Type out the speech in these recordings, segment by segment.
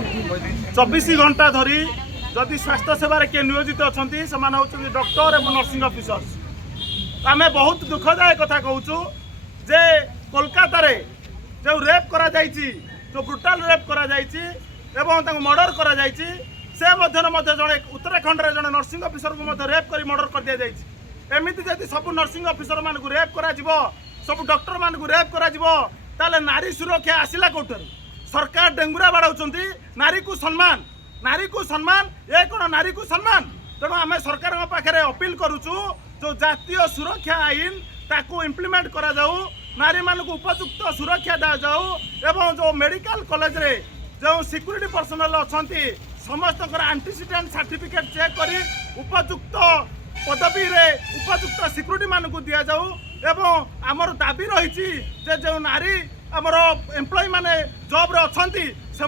24 घंटा धरी जदि स्वास्थ्य सेवार किए नियोजित अच्छा से डॉक्टर और नर्सिंग ऑफिसर्स आम बहुत दुखदायक कथा कहूँ जे कोलकाता रे जो रेप करा जाइछि जो ब्रुटाल रेप करा जाइछि एवं तांको मर्डर करा जाइछि से मध्य जड़े उत्तराखंड रे जड़े नर्सिंग ऑफिसर को रेप कर मर्डर कर दिया जाइछि एमिति जदि सब नर्सिंग ऑफिसर मान को रेप करा जिवो सब डॉक्टर मान को रेप करा जिवो ताले नारी सुरक्षा आसिला कोठर सरकार डेंगुरा बाड़ाउछंती नारी को सम्मान ये कौन नारी को सम्मान तेणु आम सरकार पाखे अपील करुचु जो जातीय सुरक्षा आईन ताकू इम्प्लीमेंट करा जाऊ नारी मान को उपयुक्त सुरक्षा दा जाऊ एवं जो मेडिकल कॉलेज रे जो सिक्यूरिटी पर्सनल अच्छी समस्त एंटीसीडेंट सर्टिफिकेट चेक करी उपयुक्त पदवी रे उपयुक्त सिक्यूरिटी मान को दिया जाऊ एवं आमर दाबी रही जो नारी आमर एम्प्लॉय माने जॉब रे अच्छी से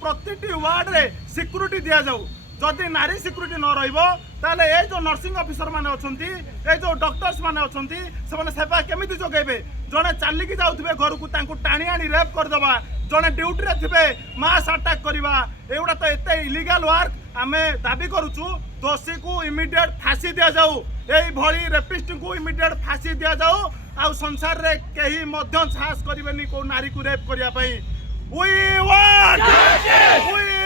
प्रति वार्ड रे सिक्यूरिटी दिया जाऊ जदि नारी सिक्यूरिटी न रहिबो ताले ए जो नर्सिंग ऑफिसर माने अछंती ए जो डॉक्टर्स माने अछंती से माने सेवा केमिति जोगेबे जने चाली की जाउथबे घर को तांको टाणी आनी रेप कर दबा जने ड्यूटी रे थिबे मास अटैक करबा एउडा तो एते इलीगल वर्क आमे दाबी करूछु दोषी को इमीडिएट फांसी दिया जाऊ एई भली रेपिस्ट को इमीडिएट फांसी दिया जाऊ आ संसार रे केही मध्य साहस करिवेनी को नारी को रेप करिया पई वी वांट